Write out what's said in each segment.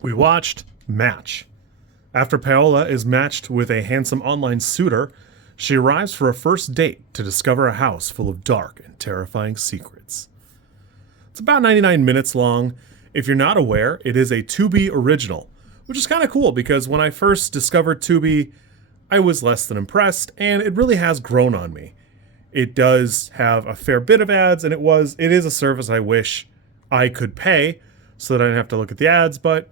We watched Match. After Paola is matched with a handsome online suitor, she arrives for a first date to discover a house full of dark and terrifying secrets. It's about 99 minutes long. If you're not aware, it is a Tubi original, which is kind of cool because when I first discovered Tubi, I was less than impressed, and it really has grown on me. It does have a fair bit of ads, and it is a service I wish I could pay so that I don't have to look at the ads, but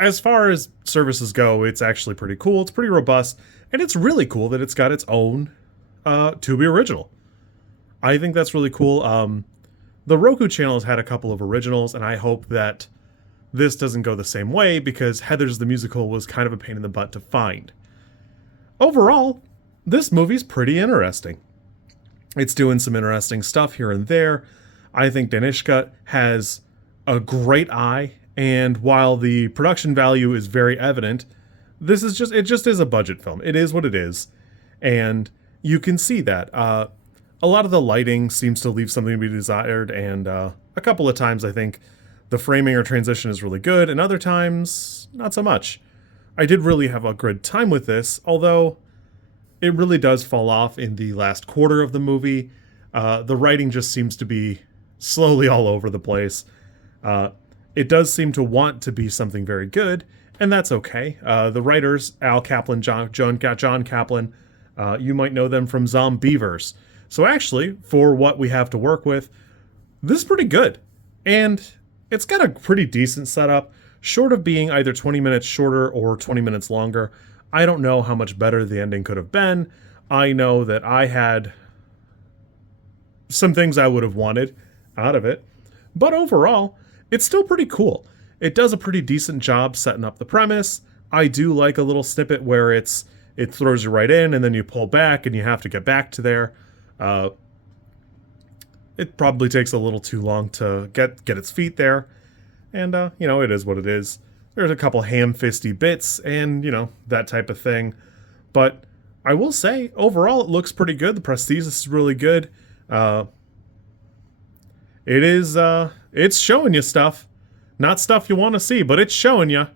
as far as services go, it's actually pretty cool. It's pretty robust, and it's really cool that it's got its own Tubi original. I think that's really cool. The Roku channel has had a couple of originals, and I hope that this doesn't go the same way because Heathers the Musical was kind of a pain in the butt to find. Overall, this movie's pretty interesting. It's doing some interesting stuff here and there. I think Danishka has a great eye, and while the production value is very evident, it just is a budget film. It is what it is, and you can see that. A lot of the lighting seems to leave something to be desired, and a couple of times I think the framing or transition is really good, and other times not so much. I did really have a good time with this, although it really does fall off in the last quarter of the movie. The writing just seems to be slowly all over the place. It does seem to want to be something very good, and that's okay. The writers, Jon Kaplan, you might know them from Zombievers. So actually, for what we have to work with, this is pretty good. And it's got a pretty decent setup, short of being either 20 minutes shorter or 20 minutes longer. I don't know how much better the ending could have been. I know that I had some things I would have wanted out of it. But overall, it's still pretty cool. It does a pretty decent job setting up the premise. I do like a little snippet where it throws you right in and then you pull back and you have to get back to there. It probably takes a little too long to get its feet there. And, it is what it is. There's a couple ham-fisty bits and, that type of thing. But I will say, overall, it looks pretty good. The prosthesis is really good. It's showing you stuff. Not stuff you want to see, but it's showing you.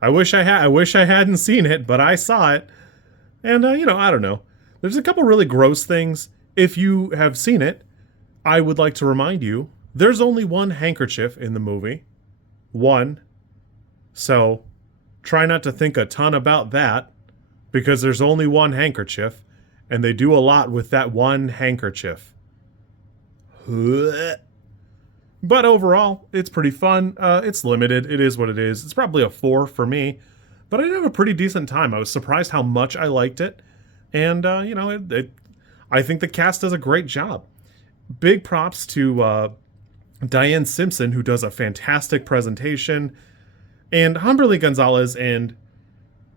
I wish I hadn't seen it, but I saw it. And, I don't know. There's a couple really gross things. If you have seen it, I would like to remind you, there's only one handkerchief in the movie. One. So, try not to think a ton about that, because there's only one handkerchief, and they do a lot with that one handkerchief. But overall, it's pretty fun. It's limited. It is what it is. It's probably a 4 for me, but I did have a pretty decent time. I was surprised how much I liked it, and, I think the cast does a great job. Big props to Dianne Simpson, who does a fantastic presentation, and Humberly González and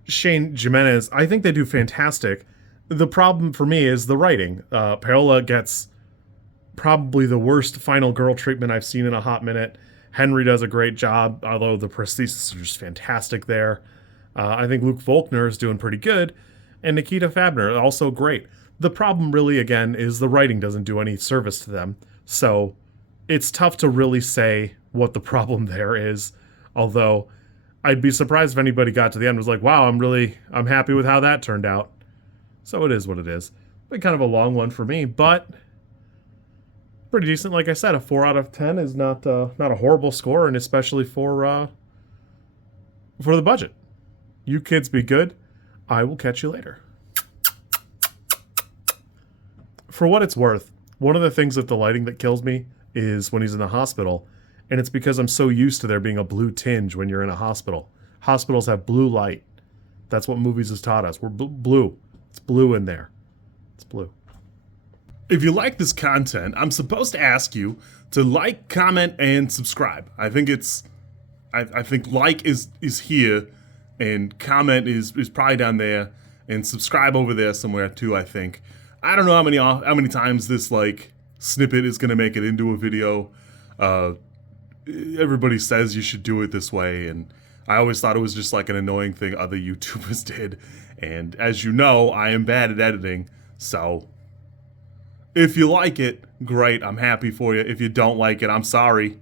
Shaeane Jimenez. I think they do fantastic. The problem for me is the writing. Paola gets probably the worst final girl treatment I've seen in a hot minute. Henry does a great job, although the prosthesis are just fantastic there. I think Luke Faulkner is doing pretty good, and Nikita Fabner also great. The problem really, again, is the writing doesn't do any service to them, so it's tough to really say what the problem there is, although I'd be surprised if anybody got to the end and was like, wow, I'm happy with how that turned out. So it is what it is. But kind of a long one for me, but pretty decent. Like I said, a 4 out of 10 is not a horrible score, and especially for the budget. You kids be good. I will catch you later. For what it's worth, one of the things with the lighting that kills me is when he's in the hospital, and it's because I'm so used to there being a blue tinge when you're in a hospital. Hospitals have blue light. That's what movies has taught us. We're blue. It's blue in there. It's blue. If you like this content, I'm supposed to ask you to like, comment, and subscribe. I think like is here, and comment is probably down there, and subscribe over there somewhere too, I think. I don't know how many times this snippet is gonna make it into a video. Everybody says you should do it this way, and I always thought it was just an annoying thing other YouTubers did. And as you know, I am bad at editing, so if you like it, great, I'm happy for you. If you don't like it, I'm sorry.